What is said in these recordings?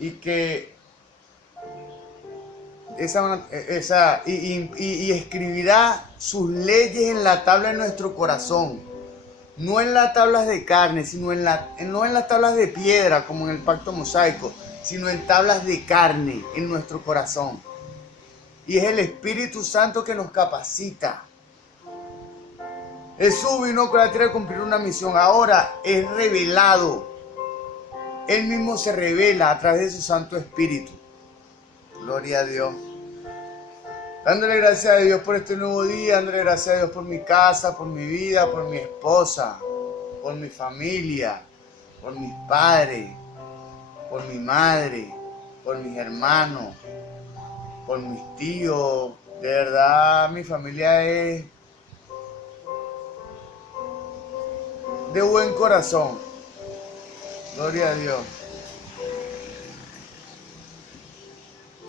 y que y escribirá sus leyes en la tabla de nuestro corazón, no en las tablas de carne, sino no en las tablas de piedra como en el pacto mosaico, sino en tablas de carne en nuestro corazón. Y es el Espíritu Santo que nos capacita. Jesús vino con la tierra a cumplir una misión. Ahora es revelado. Él mismo se revela a través de su Santo Espíritu. Gloria a Dios. Dándole gracias a Dios por este nuevo día. Dándole gracias a Dios por mi casa, por mi vida, por mi esposa, por mi familia, por mis padres, por mi madre, por mis hermanos, por mis tíos. De verdad, mi familia es de buen corazón. Gloria a Dios.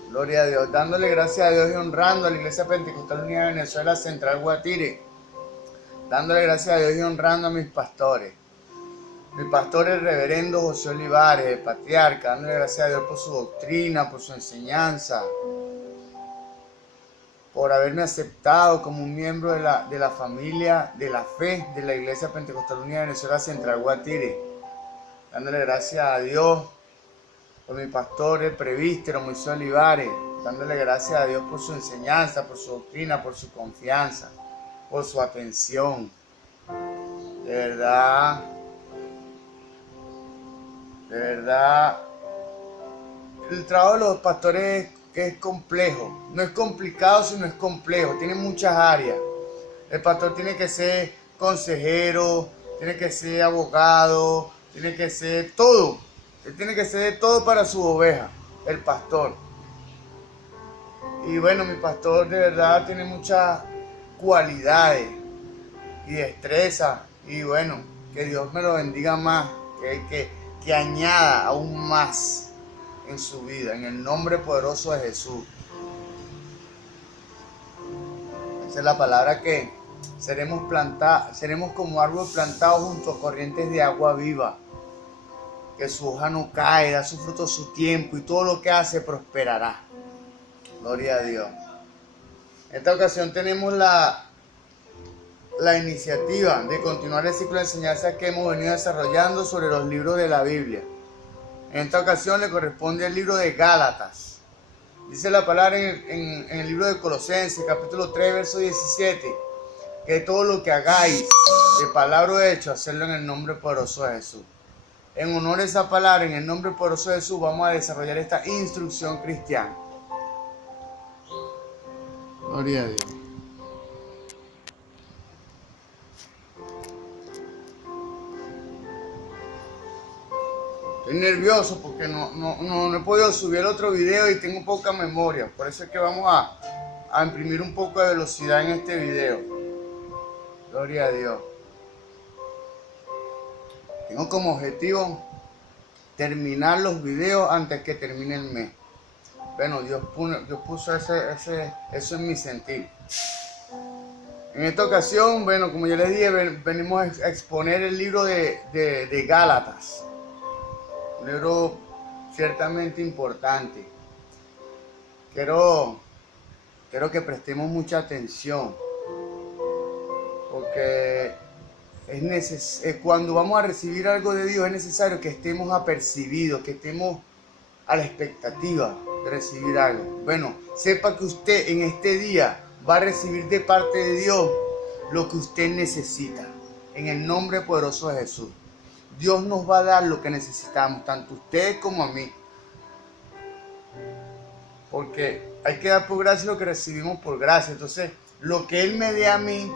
Gloria a Dios. Dándole gracias a Dios y honrando a la Iglesia Pentecostal Unida de Venezuela Central Guatire. Dándole gracias a Dios y honrando a mis pastores. Mi pastor, el reverendo José Olivares, el patriarca. Dándole gracias a Dios por su doctrina, por su enseñanza, por haberme aceptado como un miembro de la familia de la fe de la Iglesia Pentecostal Unida de Venezuela Central Guatire. Dándole gracias a Dios por mi pastor, el presbítero Moisés Olivares. Dándole gracias a Dios por su enseñanza, por su doctrina, por su confianza, por su atención. De verdad, el trabajo de los pastores es complejo. No es complicado, sino es complejo. Tiene muchas áreas. El pastor tiene que ser consejero, tiene que ser abogado, tiene que ser todo. Él tiene que ser todo para su oveja, el pastor. Y bueno, mi pastor de verdad tiene muchas cualidades y destreza. Y bueno, que Dios me lo bendiga más, que añada aún más en su vida, en el nombre poderoso de Jesús. Esa es la palabra que seremos como árbol plantado junto a corrientes de agua viva, que su hoja no cae, da su fruto a su tiempo y todo lo que hace prosperará. Gloria a Dios. En esta ocasión tenemos la iniciativa de continuar el ciclo de enseñanza que hemos venido desarrollando sobre los libros de la Biblia. En esta ocasión le corresponde el libro de Gálatas. Dice la palabra en el libro de Colosenses, capítulo 3, verso 17, que todo lo que hagáis, de palabra o hecho, hacerlo en el nombre poderoso de Jesús. En honor a esa palabra, en el nombre poderoso de Jesús, vamos a desarrollar esta instrucción cristiana. Gloria a Dios. Estoy nervioso porque no he podido subir el otro video y tengo poca memoria. Por eso es que vamos a imprimir un poco de velocidad en este video. Gloria a Dios. Tengo como objetivo terminar los videos antes que termine el mes. Bueno, Dios puso eso en mi sentir. En esta ocasión, bueno, como ya les dije, venimos a exponer el libro de Gálatas. Un libro ciertamente importante. Quiero que prestemos mucha atención, porque cuando vamos a recibir algo de Dios es necesario que estemos apercibidos, que estemos a la expectativa de recibir algo. Bueno, sepa que usted en este día va a recibir de parte de Dios lo que usted necesita, en el nombre poderoso de Jesús. Dios nos va a dar lo que necesitamos, tanto usted como a mí. Porque hay que dar por gracia lo que recibimos por gracia. Entonces, lo que Él me dé a mí,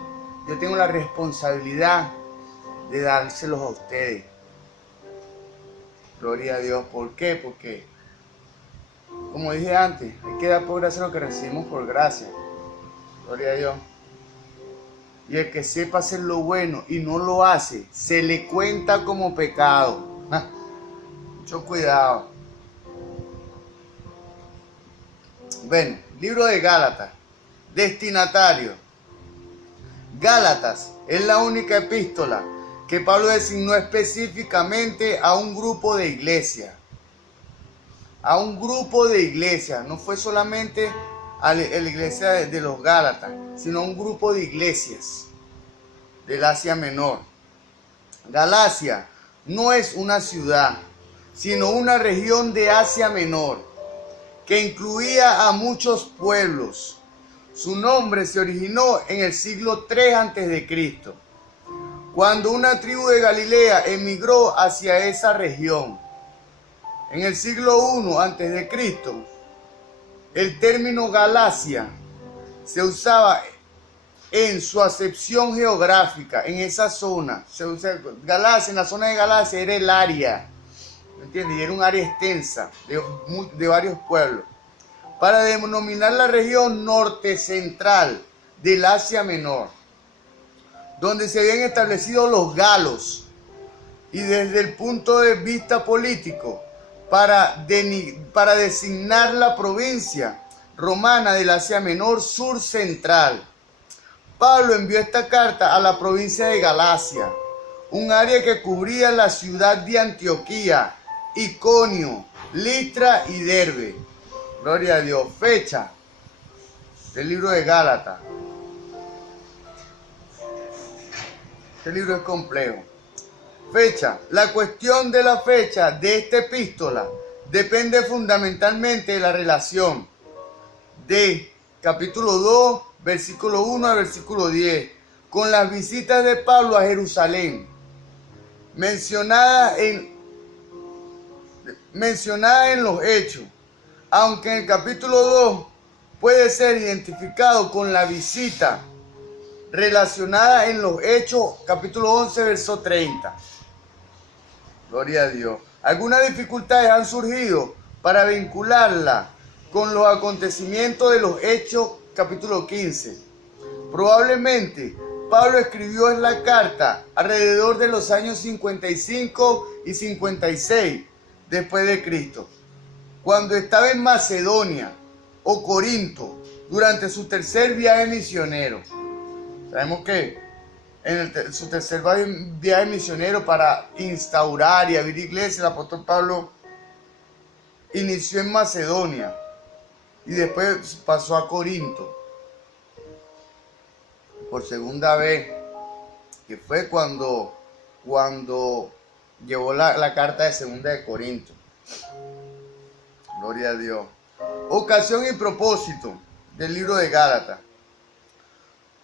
yo tengo la responsabilidad de dárselos a ustedes. Gloria a Dios. ¿Por qué? Porque, como dije antes, hay que dar por gracia lo que recibimos por gracia. Gloria a Dios. Y el que sepa hacer lo bueno y no lo hace, se le cuenta como pecado. Mucho cuidado. Bueno, libro de Gálatas. Destinatario. Gálatas es la única epístola que Pablo designó específicamente a un grupo de iglesia. a un grupo de iglesias. No fue solamente a la iglesia de los Gálatas, sino a un grupo de iglesias del Asia Menor. Galacia no es una ciudad, sino una región de Asia Menor que incluía a muchos pueblos. Su nombre se originó en el siglo 3 a.C., cuando una tribu de Galilea emigró hacia esa región. En el siglo 1 a.C., el término Galacia se usaba en su acepción geográfica, en esa zona. Galacia, en la zona de Galacia era el área, ¿me entiendes? Y era un área extensa de varios pueblos, para denominar la región norte central del Asia Menor, donde se habían establecido los galos, y desde el punto de vista político, para designar la provincia romana del Asia Menor sur central. Pablo envió esta carta a la provincia de Galacia, un área que cubría la ciudad de Antioquía, Iconio, Listra y Derbe. Gloria a Dios. Fecha del libro de Gálatas. Este libro es complejo. Fecha. La cuestión de la fecha de esta epístola depende fundamentalmente de la relación de capítulo 2, versículo 1 al versículo 10, con las visitas de Pablo a Jerusalén, mencionada en los Hechos, aunque en el capítulo 2 puede ser identificado con la visita relacionada en los Hechos, capítulo 11, verso 30. Gloria a Dios. Algunas dificultades han surgido para vincularla con los acontecimientos de los Hechos, capítulo 15. Probablemente Pablo escribió en la carta alrededor de los años 55 y 56 después de Cristo, cuando estaba en Macedonia o Corinto durante su tercer viaje misionero. Sabemos que en su tercer viaje misionero para instaurar y abrir iglesia, el apóstol Pablo inició en Macedonia y después pasó a Corinto por segunda vez, que fue cuando llevó la carta de segunda de Corinto. Gloria a Dios. Ocasión y propósito del libro de Gálatas.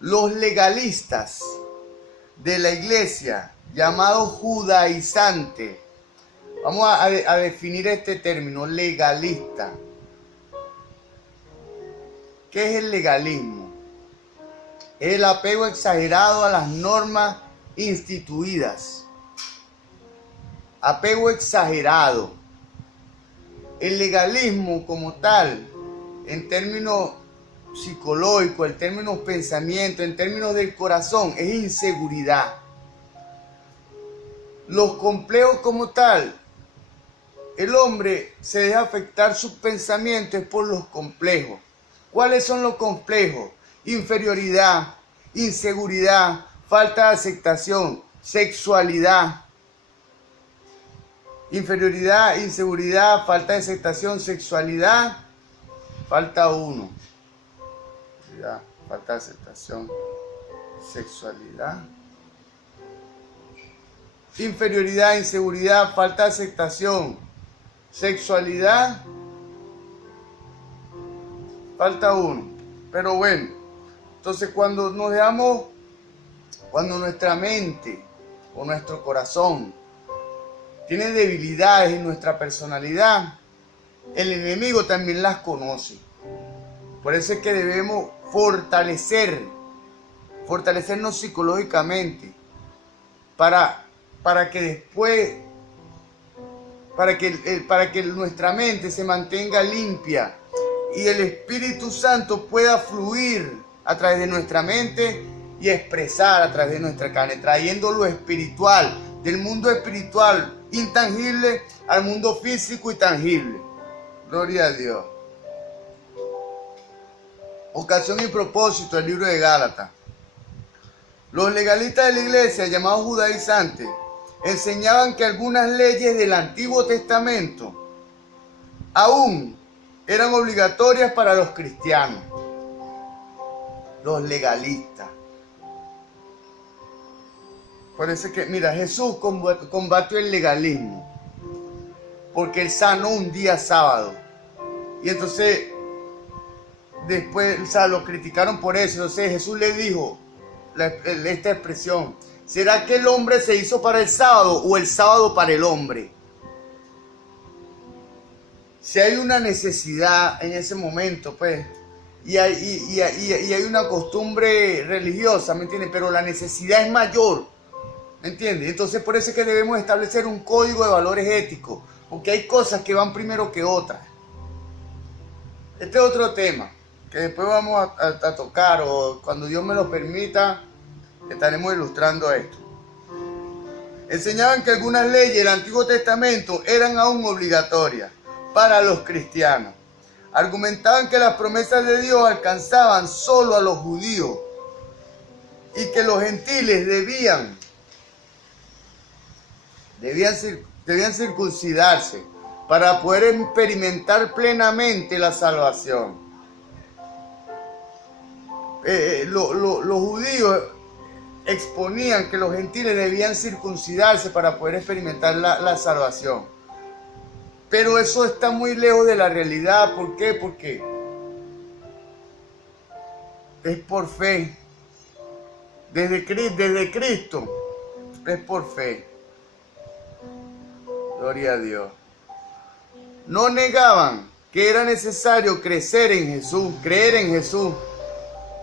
Los legalistas de la iglesia, llamados judaizantes, vamos a definir este término, legalista. ¿Qué es el legalismo? Es el apego exagerado a las normas instituidas. Apego exagerado. El legalismo como tal, en términos psicológicos, en términos pensamiento, en términos del corazón, es inseguridad. Los complejos como tal, el hombre se deja afectar sus pensamientos por los complejos. ¿Cuáles son los complejos? Inferioridad, inseguridad, falta de aceptación, sexualidad. Inferioridad, inseguridad, falta de aceptación, sexualidad, falta uno. Falta de aceptación, sexualidad. Inferioridad, inseguridad, falta de aceptación, sexualidad, falta uno. Pero bueno, entonces cuando nuestra mente o nuestro corazón tiene debilidades en nuestra personalidad, el enemigo también las conoce. Por eso es que debemos fortalecernos psicológicamente para que nuestra mente se mantenga limpia y el Espíritu Santo pueda fluir a través de nuestra mente y expresar a través de nuestra carne, trayendo lo espiritual, del mundo espiritual intangible al mundo físico y tangible. Gloria a Dios. Ocasión y propósito del libro de Gálatas. Los legalistas de la iglesia, llamados judaizantes, enseñaban que algunas leyes del Antiguo Testamento aún eran obligatorias para los cristianos, los legalistas. Por eso es que, mira, Jesús combatió el legalismo, porque él sanó un día sábado. Y entonces, después, o sea, lo criticaron por eso. Entonces Jesús le dijo esta expresión: ¿será que el hombre se hizo para el sábado o el sábado para el hombre? Si hay una necesidad en ese momento, pues, y hay una costumbre religiosa, ¿me entiendes? Pero la necesidad es mayor, ¿me entiendes? Entonces por eso es que debemos establecer un código de valores éticos, porque hay cosas que van primero que otras. Este es otro tema que después vamos a tocar, o cuando Dios me lo permita, estaremos ilustrando esto. Enseñaban que algunas leyes del Antiguo Testamento eran aún obligatorias para los cristianos. Argumentaban que las promesas de Dios alcanzaban solo a los judíos y que los gentiles debían circuncidarse para poder experimentar plenamente la salvación. Los judíos exponían que los gentiles debían circuncidarse para poder experimentar la salvación. Pero eso está muy lejos de la realidad. ¿Por qué? Porque es por fe. Desde Cristo es por fe. Gloria a Dios. No negaban que era necesario creer en Jesús.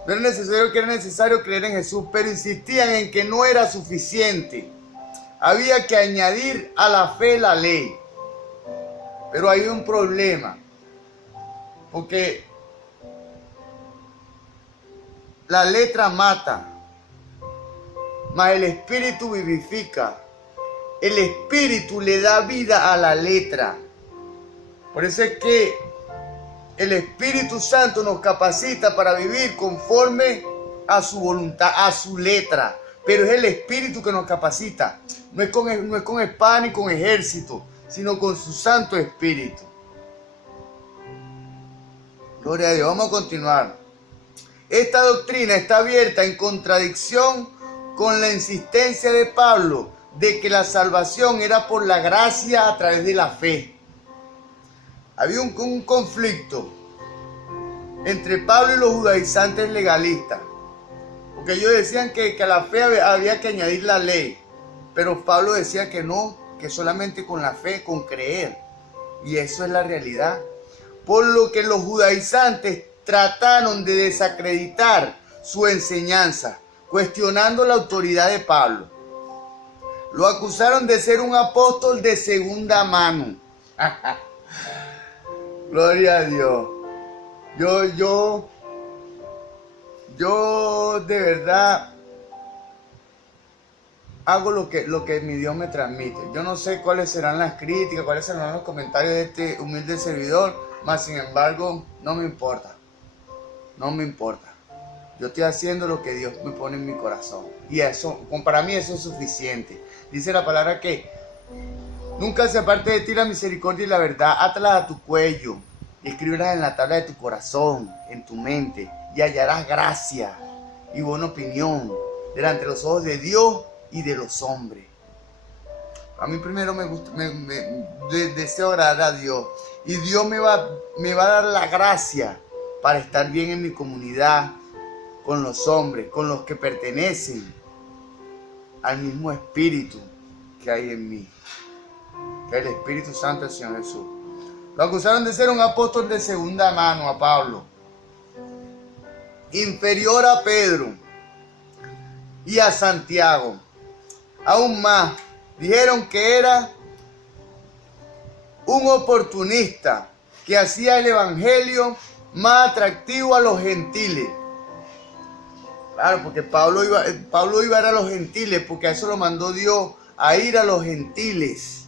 No era necesario creer en Jesús, pero insistían en que no era suficiente. Había que añadir a la fe la ley. Pero hay un problema, porque la letra mata, mas el Espíritu vivifica. El Espíritu le da vida a la letra. Por eso es que el Espíritu Santo nos capacita para vivir conforme a su voluntad, a su letra. Pero es el Espíritu que nos capacita. No es con espada ni con ejército, sino con su Santo Espíritu. Gloria a Dios. Vamos a continuar. Esta doctrina está abierta en contradicción con la insistencia de Pablo de que la salvación era por la gracia a través de la fe. Había un conflicto entre Pablo y los judaizantes legalistas, porque ellos decían que a la fe había que añadir la ley, pero Pablo decía que no, que solamente con la fe, con creer. Y eso es la realidad. Por lo que los judaizantes trataron de desacreditar su enseñanza, cuestionando la autoridad de Pablo. Lo acusaron de ser un apóstol de segunda mano. Gloria a Dios. Yo de verdad hago lo que mi Dios me transmite. Yo no sé cuáles serán las críticas, cuáles serán los comentarios de este humilde servidor, mas sin embargo no me importa. No me importa. Yo estoy haciendo lo que Dios me pone en mi corazón. Y eso, para mí eso es suficiente. Dice la palabra que nunca se aparte de ti la misericordia y la verdad. Átalas a tu cuello y escríbelas en la tabla de tu corazón, en tu mente, y hallarás gracia y buena opinión delante de los ojos de Dios y de los hombres. A mí primero deseo agradar a Dios, y Dios me va a dar la gracia para estar bien en mi comunidad, con los hombres, con los que pertenecen al mismo Espíritu que hay en mí, que es el Espíritu Santo del Señor Jesús. Lo acusaron de ser un apóstol de segunda mano a Pablo, inferior a Pedro y a Santiago. Aún más, dijeron que era un oportunista que hacía el evangelio más atractivo a los gentiles. Claro, porque Pablo iba a ir a los gentiles, porque a eso lo mandó Dios, a ir a los gentiles.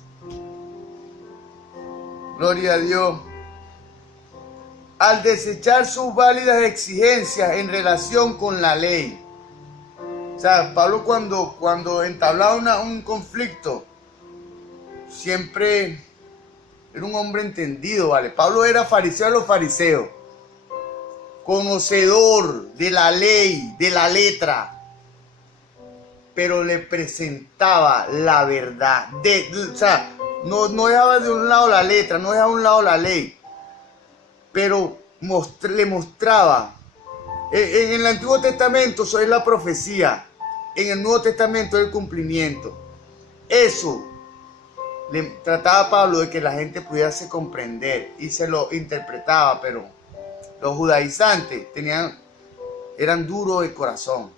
Gloria a Dios. Al desechar sus válidas exigencias en relación con la ley. O sea, Pablo cuando entablaba un conflicto, siempre Era un hombre entendido, ¿vale? Pablo era fariseo de los fariseos, conocedor de la ley, de la letra, pero le presentaba la verdad. O sea, no dejaba de un lado la letra, no dejaba de un lado la ley, pero le mostraba. En el Antiguo Testamento eso es la profecía, en el Nuevo Testamento es el cumplimiento. Eso le trataba a Pablo de que la gente pudiese comprender y se lo interpretaba, pero los judaizantes eran duros de corazón.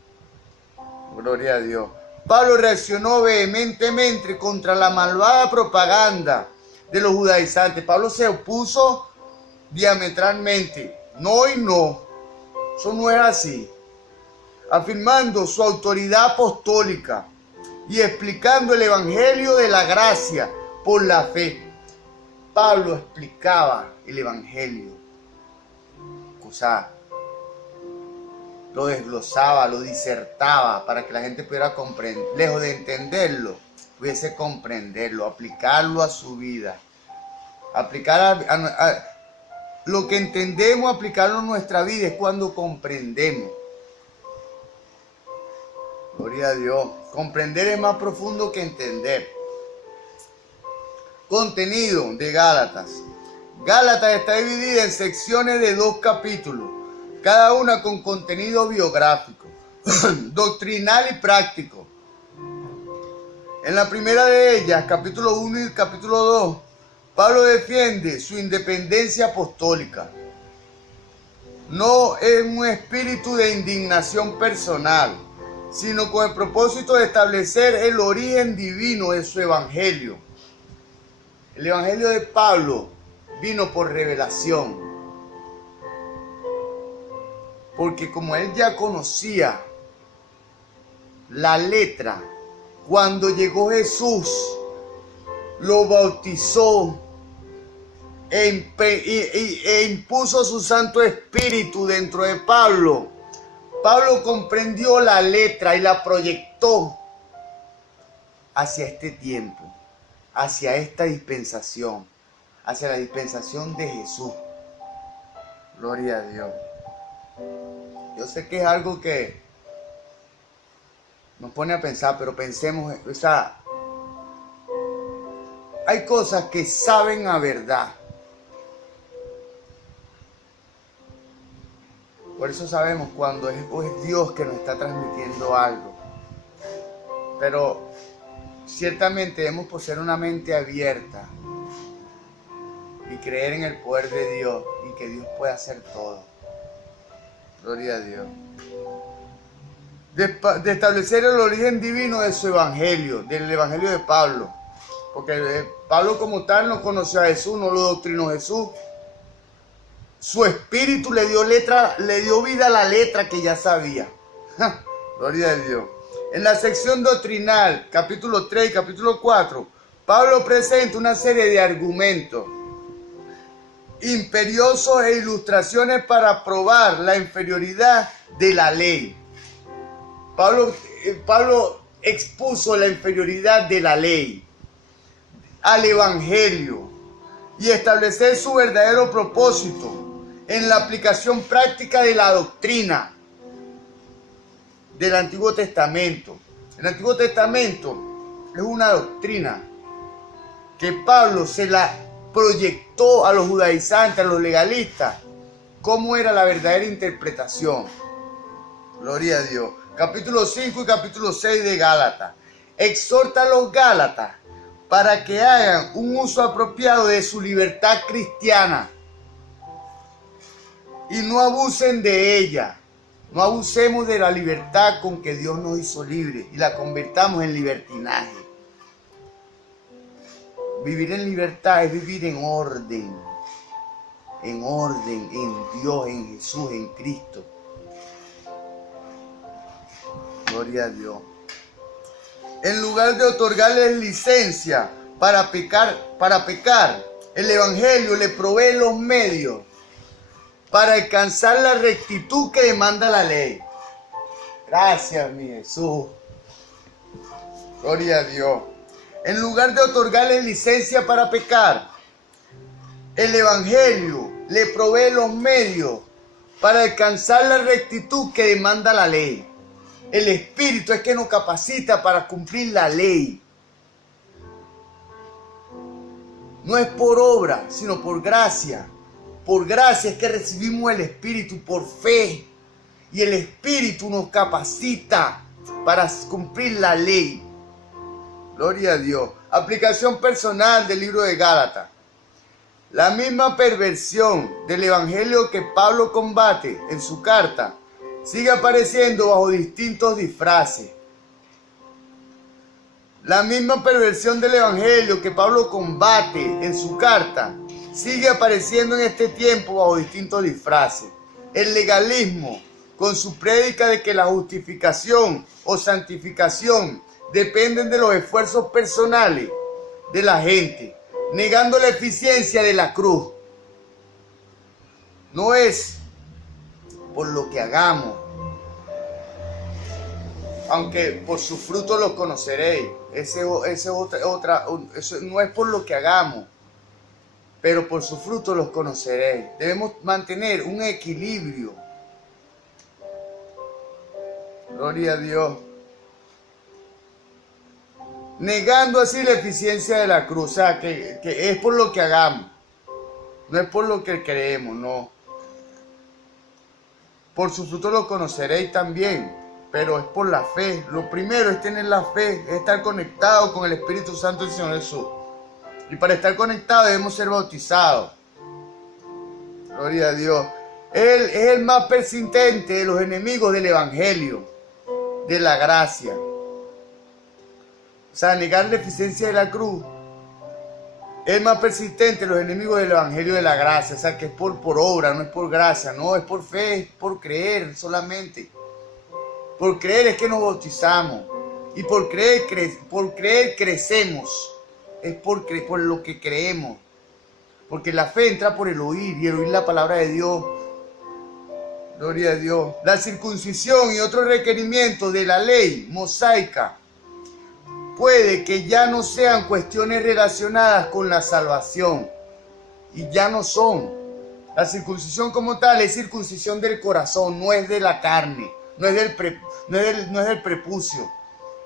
Gloria a Dios. Pablo reaccionó vehementemente contra la malvada propaganda de los judaizantes. Pablo se opuso diametralmente. No y no. Eso no es así. Afirmando su autoridad apostólica y explicando el evangelio de la gracia por la fe. Pablo explicaba el evangelio. O sea, lo desglosaba, lo disertaba para que la gente pudiera comprender, lejos de entenderlo, pudiese comprenderlo, aplicarlo a su vida. Aplicar lo que entendemos, aplicarlo en nuestra vida es cuando comprendemos. Gloria a Dios. Comprender es más profundo que entender. Contenido de Gálatas. Gálatas está dividida en secciones de 2 capítulos, cada una con contenido biográfico, doctrinal y práctico. En la primera de ellas, capítulo 1 y capítulo 2, Pablo defiende su independencia apostólica. No es un espíritu de indignación personal, sino con el propósito de establecer el origen divino de su evangelio. El evangelio de Pablo vino por revelación, porque como él ya conocía la letra, cuando llegó Jesús, lo bautizó e impuso su Santo Espíritu dentro de Pablo. Pablo comprendió la letra y la proyectó hacia este tiempo, hacia esta dispensación, hacia la dispensación de Jesús. Gloria a Dios. Yo sé que es algo que nos pone a pensar, pero pensemos, o sea, hay cosas que saben a verdad. Por eso sabemos cuando es Dios que nos está transmitiendo algo. Pero ciertamente debemos poseer una mente abierta y creer en el poder de Dios y que Dios puede hacer todo. Gloria a Dios. De establecer el origen divino de su evangelio, del evangelio de Pablo. Porque Pablo como tal no conoció a Jesús, no lo doctrinó Jesús. Su espíritu le dio vida a la letra que ya sabía. Gloria a Dios. En la sección doctrinal, capítulo 3 y capítulo 4, Pablo presenta una serie de argumentos imperiosos e ilustraciones para probar la inferioridad de la ley. Pablo expuso la inferioridad de la ley al evangelio y establecer su verdadero propósito en la aplicación práctica de la doctrina del Antiguo Testamento. El Antiguo Testamento es una doctrina que Pablo se la proyectó a los judaizantes, a los legalistas, cómo era la verdadera interpretación. Gloria a Dios. Capítulo 5 y capítulo 6 de Gálatas. Exhorta a los Gálatas para que hagan un uso apropiado de su libertad cristiana y no abusen de ella. No abusemos de la libertad con que Dios nos hizo libres y la convirtamos en libertinaje. Vivir en libertad es vivir en orden, en Dios, en Jesús, en Cristo. Gloria a Dios. En lugar de otorgarles licencia para pecar, el Evangelio le provee los medios para alcanzar la rectitud que demanda la ley. Gracias, mi Jesús. Gloria a Dios. En lugar de otorgarles licencia para pecar, El Evangelio le provee los medios para alcanzar la rectitud que demanda la ley. El Espíritu es que nos capacita para cumplir la ley. No es por obra, sino por gracia. Por gracia es que recibimos el Espíritu, por fe. Y el Espíritu nos capacita para cumplir la ley. Gloria a Dios. Aplicación personal del libro de Gálatas. La misma perversión del Evangelio que Pablo combate en su carta sigue apareciendo bajo distintos disfraces. La misma perversión del Evangelio que Pablo combate en su carta sigue apareciendo en este tiempo bajo distintos disfraces. El legalismo, con su prédica de que la justificación o santificación dependen de los esfuerzos personales de la gente, negando la eficiencia de la cruz. No es por lo que hagamos, aunque por sus frutos los conoceréis. Eso no es por lo que hagamos, pero por sus frutos los conoceréis. Debemos mantener un equilibrio. Gloria a Dios. Negando así la eficiencia de la cruz. O sea, que es por lo que hagamos. No es por lo que creemos, no. Por sus frutos los conoceréis también. Pero es por la fe. Lo primero es tener la fe, es estar conectado con el Espíritu Santo del Señor Jesús. Y para estar conectados debemos ser bautizados. Gloria a Dios. Él es el más persistente de los enemigos del Evangelio, de la gracia. O sea, negar la eficiencia de la cruz. Es el más persistente de los enemigos del Evangelio de la gracia. O sea, que es por obra, no es por gracia. No, es por fe, es por creer solamente. Por creer es que nos bautizamos. Y por creer crecemos. Es por lo que creemos. Porque la fe entra por el oír. Y el oír la palabra de Dios. Gloria a Dios. La circuncisión y otros requerimientos de la ley mosaica puede que ya no sean cuestiones relacionadas con la salvación. Y ya no son. La circuncisión como tal es circuncisión del corazón, no es de la carne. No es del prepucio,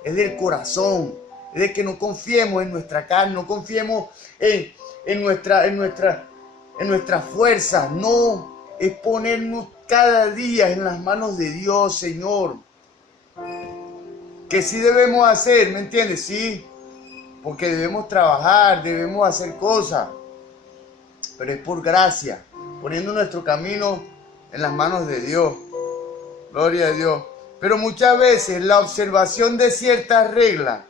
es del corazón. Es de que no confiemos en nuestra carne, no confiemos en nuestra fuerza. No, es ponernos cada día en las manos de Dios, Señor. Que sí debemos hacer, ¿me entiendes? Sí, porque debemos trabajar, debemos hacer cosas. Pero es por gracia, poniendo nuestro camino en las manos de Dios. Gloria a Dios. Pero muchas veces la observación de ciertas reglas,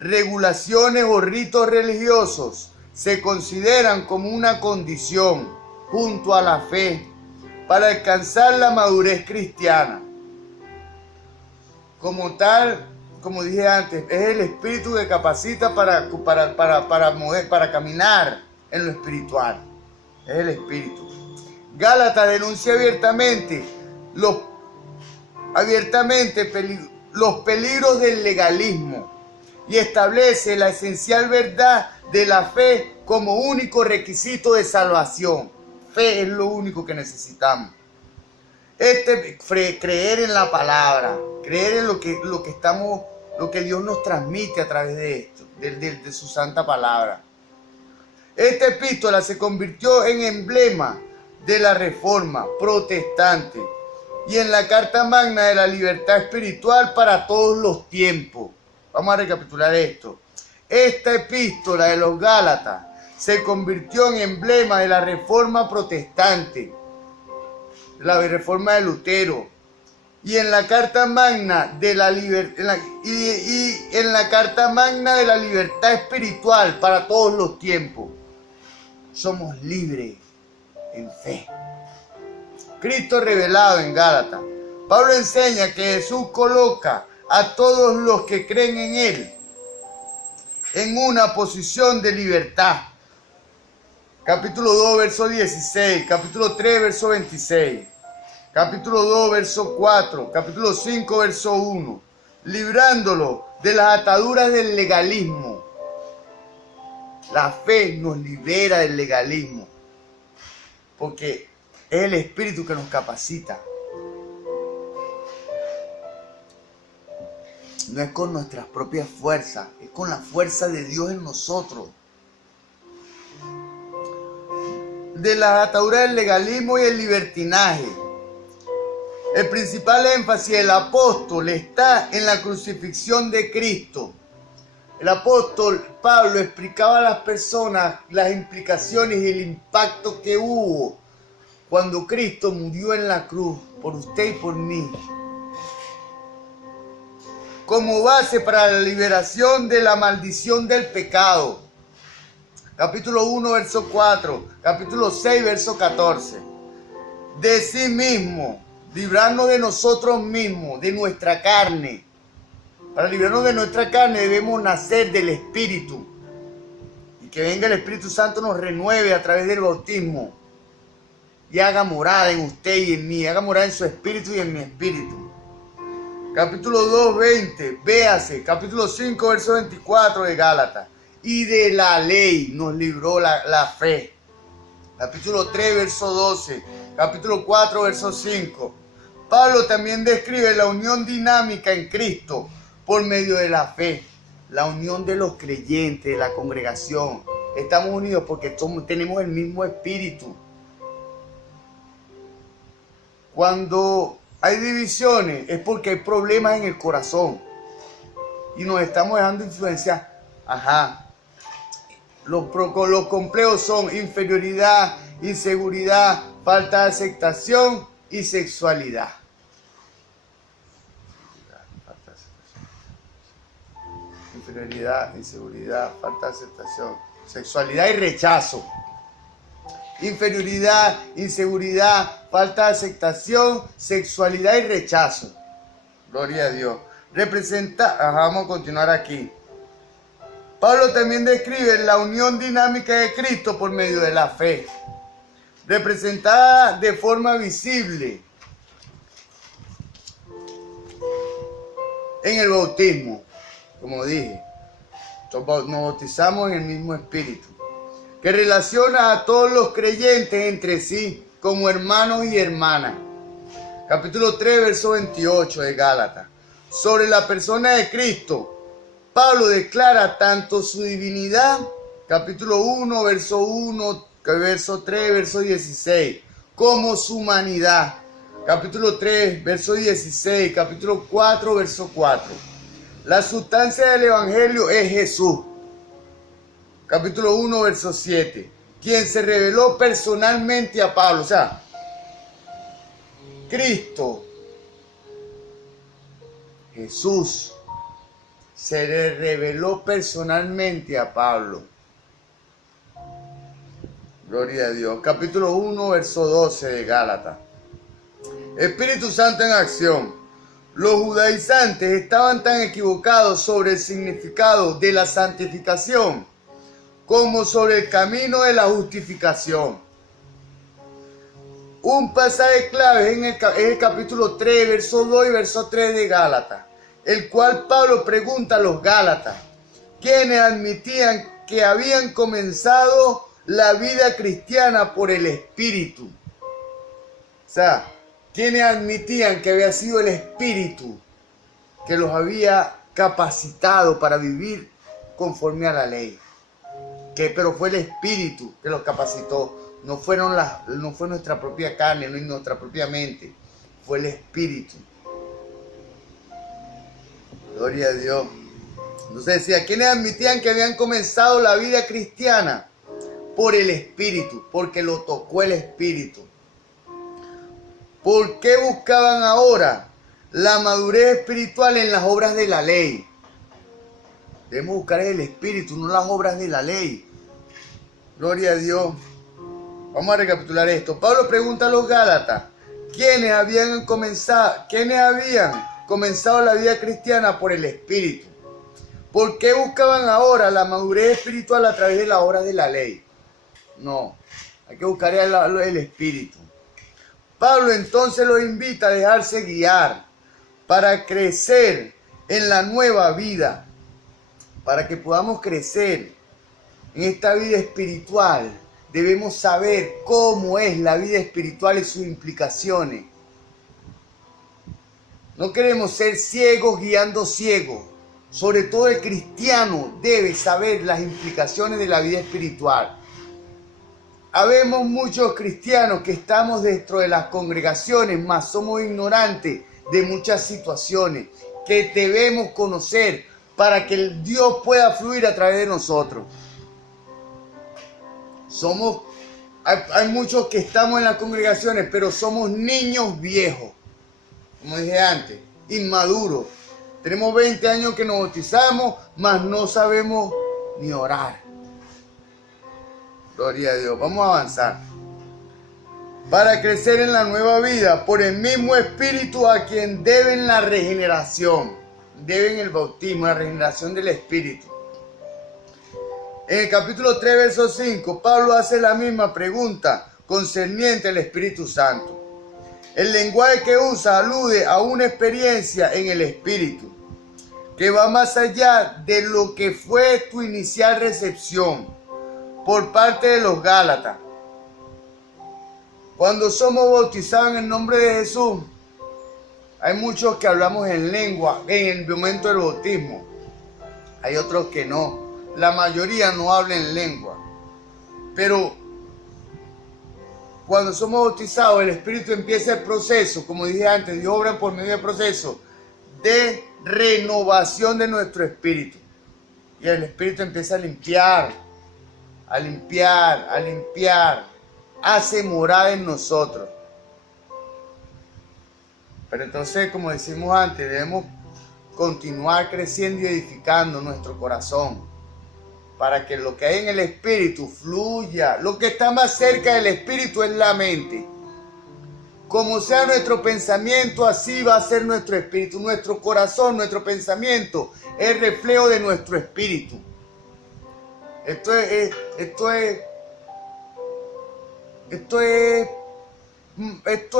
regulaciones o ritos religiosos se consideran como una condición junto a la fe para alcanzar la madurez cristiana. Como tal, como dije antes, es el Espíritu que capacita para caminar en lo espiritual. Es el Espíritu. Gálatas denuncia abiertamente los peligros del legalismo y establece la esencial verdad de la fe como único requisito de salvación. Fe es lo único que necesitamos. Creer en la palabra, creer en lo que Dios nos transmite a través de esto, de su santa palabra. Esta epístola se convirtió en emblema de la Reforma protestante y en la Carta Magna de la libertad espiritual para todos los tiempos. Vamos a recapitular esto. Esta epístola de los Gálatas se convirtió en emblema de la Reforma protestante, la Reforma de Lutero, y en la Carta Magna de la libertad espiritual para todos los tiempos. Somos libres en fe. Cristo revelado en Gálatas. Pablo enseña que Jesús coloca a todos los que creen en Él en una posición de libertad. Capítulo 2, verso 16. Capítulo 3, verso 26. Capítulo 2, verso 4. Capítulo 5, verso 1. Librándolo de las ataduras del legalismo. La fe nos libera del legalismo. porque es el Espíritu que nos capacita. No es con nuestras propias fuerzas, es con la fuerza de Dios en nosotros. De la atadura del legalismo y el libertinaje. El principal énfasis del apóstol está en la crucifixión de Cristo. El apóstol Pablo explicaba a las personas las implicaciones y el impacto que hubo cuando Cristo murió en la cruz por usted y por mí, como base para la liberación de la maldición del pecado. Capítulo 1, verso 4, capítulo 6, verso 14. De sí mismo, librarnos de nosotros mismos, de nuestra carne. Para librarnos de nuestra carne debemos nacer del Espíritu. Y que venga el Espíritu Santo nos renueve a través del bautismo. Y haga morada en usted y en mí. Haga morada en su espíritu y en mi espíritu. Capítulo 2, 20. Véase. Capítulo 5, verso 24 de Gálatas. Y de la ley nos libró la fe. Capítulo 3, verso 12. Capítulo 4, verso 5. Pablo también describe la unión dinámica en Cristo por medio de la fe. La unión de los creyentes, de la congregación. Estamos unidos porque tenemos el mismo espíritu. Cuando hay divisiones es porque hay problemas en el corazón. Y nos estamos dejando influenciar. Los complejos son inferioridad, inseguridad, falta de aceptación y sexualidad. Inferioridad, inseguridad, falta de aceptación, sexualidad y rechazo. Inferioridad, inseguridad, falta de aceptación, sexualidad y rechazo. Gloria a Dios. Vamos a continuar aquí. Pablo también describe la unión dinámica de Cristo por medio de la fe, representada de forma visible en el bautismo. Como dije, nos bautizamos en el mismo espíritu, que relaciona a todos los creyentes entre sí como hermanos y hermanas. Capítulo 3, verso 28 de Gálatas. Sobre la persona de Cristo, Pablo declara tanto su divinidad, capítulo 1, verso 1, verso 3, verso 16, como su humanidad, capítulo 3, verso 16, capítulo 4, verso 4. La sustancia del Evangelio es Jesús, capítulo 1, verso 7, quien se reveló personalmente a Pablo. O sea, Cristo, Jesús, se le reveló personalmente a Pablo. Gloria a Dios. Capítulo 1, verso 12 de Gálatas. Espíritu Santo en acción. Los judaizantes estaban tan equivocados sobre el significado de la santificación como sobre el camino de la justificación. Un pasaje clave es el capítulo 3, verso 2 y verso 3 de Gálatas, el cual Pablo pregunta a los gálatas, quienes admitían que habían comenzado la vida cristiana por el Espíritu. O sea, quienes admitían que había sido el Espíritu que los había capacitado para vivir conforme a la ley. Pero fue el Espíritu que los capacitó. No fue nuestra propia carne, no nuestra propia mente. Fue el Espíritu. Gloria a Dios. Entonces decía, quienes admitían que habían comenzado la vida cristiana por el Espíritu, porque lo tocó el Espíritu. ¿Por qué buscaban ahora la madurez espiritual en las obras de la ley? Debemos buscar el Espíritu, no las obras de la ley. Gloria a Dios. Vamos a recapitular esto. Pablo pregunta a los gálatas, ¿quiénes habían comenzado la vida cristiana por el Espíritu? ¿Por qué buscaban ahora la madurez espiritual a través de las obras de la ley? No, hay que buscar el Espíritu. Pablo entonces los invita a dejarse guiar para crecer en la nueva vida, para que podamos crecer en esta vida espiritual debemos saber cómo es la vida espiritual y sus implicaciones. No queremos ser ciegos guiando ciegos. Sobre todo el cristiano debe saber las implicaciones de la vida espiritual. Habemos muchos cristianos que estamos dentro de las congregaciones, mas somos ignorantes de muchas situaciones que debemos conocer para que el Dios pueda fluir a través de nosotros. Hay muchos que estamos en las congregaciones, pero somos niños viejos, como dije antes, inmaduros. Tenemos 20 años que nos bautizamos, mas no sabemos ni orar. Gloria a Dios. Vamos a avanzar. Para crecer en la nueva vida, por el mismo Espíritu a quien deben la regeneración. Deben el bautismo, la regeneración del Espíritu. En el capítulo 3, verso 5, Pablo hace la misma pregunta concerniente al Espíritu Santo. El lenguaje que usa alude a una experiencia en el Espíritu, que va más allá de lo que fue tu inicial recepción por parte de los Gálatas. Cuando somos bautizados en el nombre de Jesús, hay muchos que hablamos en lengua en el momento del bautismo. Hay otros que no. La mayoría no habla en lengua. Pero cuando somos bautizados, el Espíritu empieza el proceso, como dije antes, Dios obra por medio del proceso de renovación de nuestro espíritu. Y el Espíritu empieza a limpiar, hace morada en nosotros. Pero entonces, como decimos antes, debemos continuar creciendo y edificando nuestro corazón para que lo que hay en el Espíritu fluya. Lo que está más cerca del Espíritu es la mente. Como sea nuestro pensamiento, así va a ser nuestro espíritu. Nuestro corazón, nuestro pensamiento es reflejo de nuestro espíritu. Esto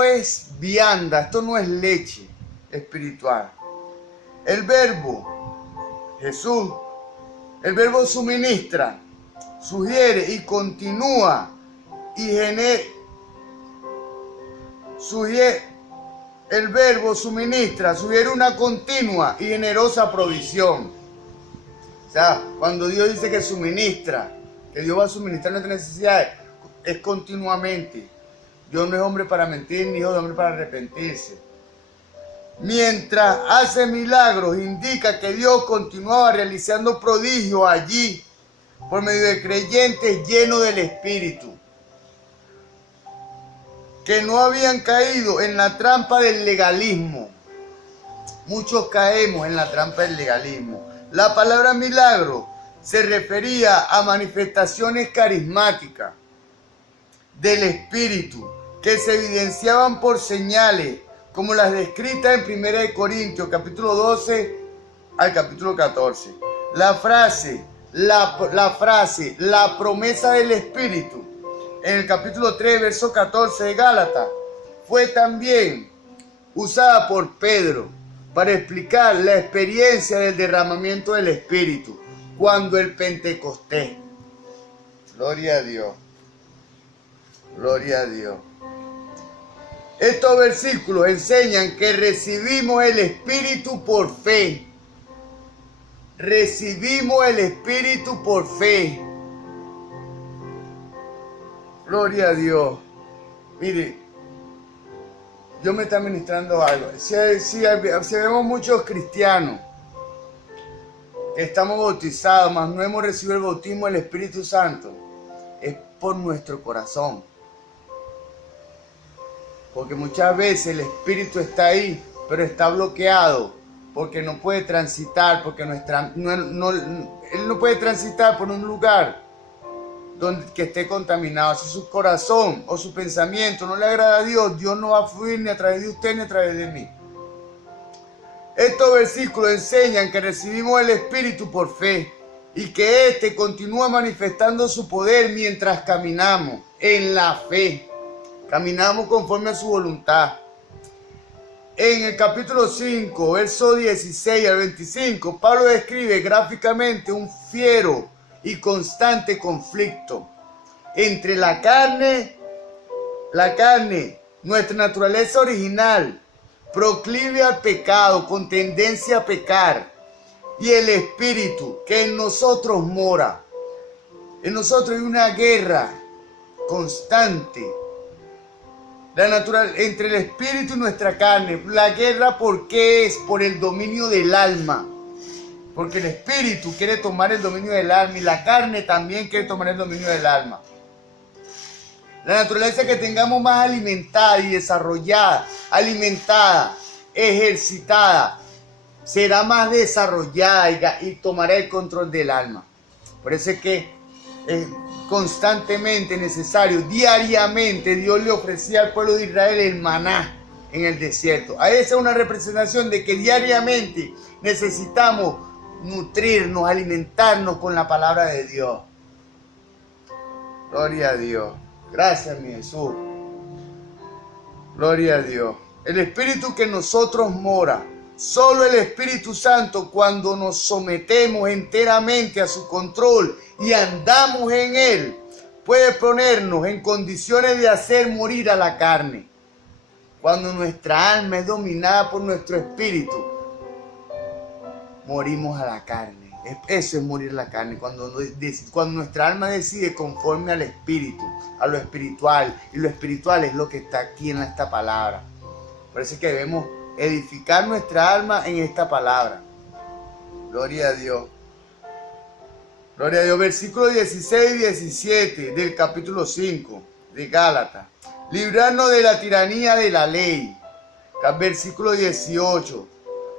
es vianda, esto no es leche espiritual. El verbo, Jesús, el verbo suministra, sugiere y continúa y genera. El verbo suministra, sugiere una continua y generosa provisión. O sea, cuando Dios dice que suministra, que Dios va a suministrar nuestras necesidades, es continuamente. Dios no es hombre para mentir, ni hijo de hombre para arrepentirse. Mientras hace milagros, indica que Dios continuaba realizando prodigios allí, por medio de creyentes llenos del Espíritu, que no habían caído en la trampa del legalismo. Muchos caemos en la trampa del legalismo. La palabra milagro se refería a manifestaciones carismáticas del Espíritu que se evidenciaban por señales como las descritas en 1 Corintios capítulo 12 al capítulo 14. La frase, la promesa del Espíritu en el capítulo 3, verso 14 de Gálatas, fue también usada por Pedro para explicar la experiencia del derramamiento del Espíritu cuando el Pentecostés. Gloria a Dios. Gloria a Dios. Estos versículos enseñan que recibimos el Espíritu por fe. Recibimos el Espíritu por fe. Gloria a Dios. Mire, Dios me está ministrando algo. Si vemos muchos cristianos que estamos bautizados, mas no hemos recibido el bautismo del Espíritu Santo, es por nuestro corazón. Porque muchas veces el Espíritu está ahí, pero está bloqueado, porque no puede transitar, porque Él no puede transitar por un lugar que esté contaminado. Si su corazón o su pensamiento no le agrada a Dios, Dios no va a fluir ni a través de usted ni a través de mí. Estos versículos enseñan que recibimos el Espíritu por fe y que éste continúa manifestando su poder mientras caminamos en la fe. Caminamos conforme a su voluntad. En el capítulo 5, verso 16 al 25, Pablo describe gráficamente un fiero y constante conflicto entre la carne, nuestra naturaleza original, proclive al pecado, con tendencia a pecar, y el espíritu que en nosotros mora. En nosotros hay una guerra constante entre el espíritu y nuestra carne. La guerra, ¿por qué es? Por el dominio del alma. Porque el espíritu quiere tomar el dominio del alma y la carne también quiere tomar el dominio del alma. La naturaleza que tengamos más alimentada y desarrollada, ejercitada, será más desarrollada y tomará el control del alma. Por eso es que es constantemente necesario, diariamente, Dios le ofrecía al pueblo de Israel el maná en el desierto. A esa es una representación de que diariamente necesitamos nutrirnos, alimentarnos con la palabra de Dios. Gloria a Dios. Gracias, mi Jesús. Gloria a Dios. El Espíritu que en nosotros mora. Solo el Espíritu Santo, cuando nos sometemos enteramente a su control y andamos en Él, puede ponernos en condiciones de hacer morir a la carne. Cuando nuestra alma es dominada por nuestro espíritu, morimos a la carne. Eso es morir la carne. Cuando nuestra alma decide conforme al espíritu, a lo espiritual. Y lo espiritual es lo que está aquí en esta palabra. Por eso es que debemos edificar nuestra alma en esta palabra. Gloria a Dios. Gloria a Dios. Versículos 16 y 17 del capítulo 5 de Gálatas. Librarnos de la tiranía de la ley. Versículo 18.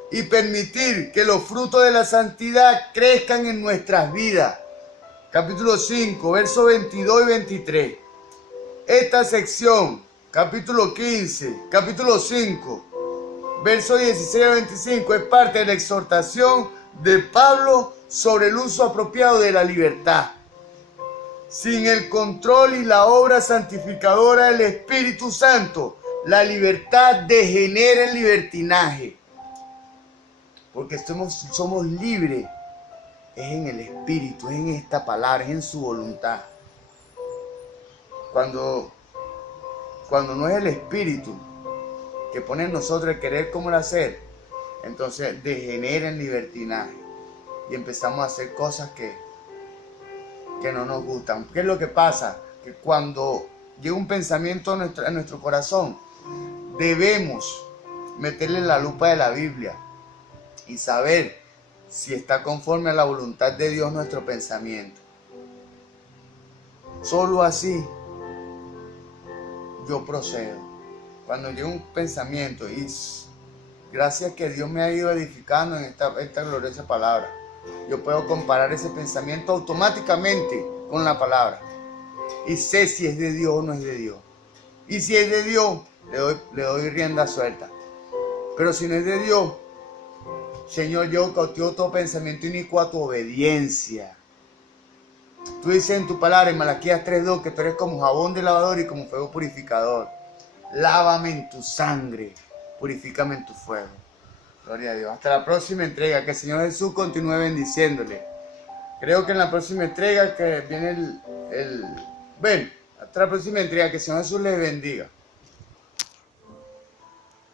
Y permitir que los frutos de la santidad crezcan en nuestras vidas. Capítulo 5, versos 22 y 23. Esta sección, capítulo 5, versos 16 a 25, es parte de la exhortación de Pablo sobre el uso apropiado de la libertad. Sin el control y la obra santificadora del Espíritu Santo, la libertad degenera en libertinaje. Porque somos libres, es en el Espíritu, es en esta palabra, es en su voluntad. Cuando no es el Espíritu que pone en nosotros el querer como el hacer, entonces degenera en libertinaje y empezamos a hacer cosas que no nos gustan. ¿Qué es lo que pasa? Que cuando llega un pensamiento a nuestro corazón, debemos meterle la lupa de la Biblia y saber si está conforme a la voluntad de Dios nuestro pensamiento. Solo así yo procedo. Cuando llega un pensamiento, y gracias que Dios me ha ido edificando en esta gloriosa palabra, yo puedo comparar ese pensamiento automáticamente con la palabra y sé si es de Dios o no es de Dios. Y si es de Dios, le doy rienda suelta. Pero si no es de Dios, Señor, yo cautivo todo pensamiento inicuo a tu obediencia. Tú dices en tu palabra en Malaquías 3:2 que tú eres como jabón de lavador y como fuego purificador. Lávame en tu sangre, purifícame en tu fuego. Gloria a Dios. Hasta la próxima entrega. Que el Señor Jesús continúe bendiciéndole. Creo que en la próxima entrega que viene hasta la próxima entrega, que el Señor Jesús les bendiga.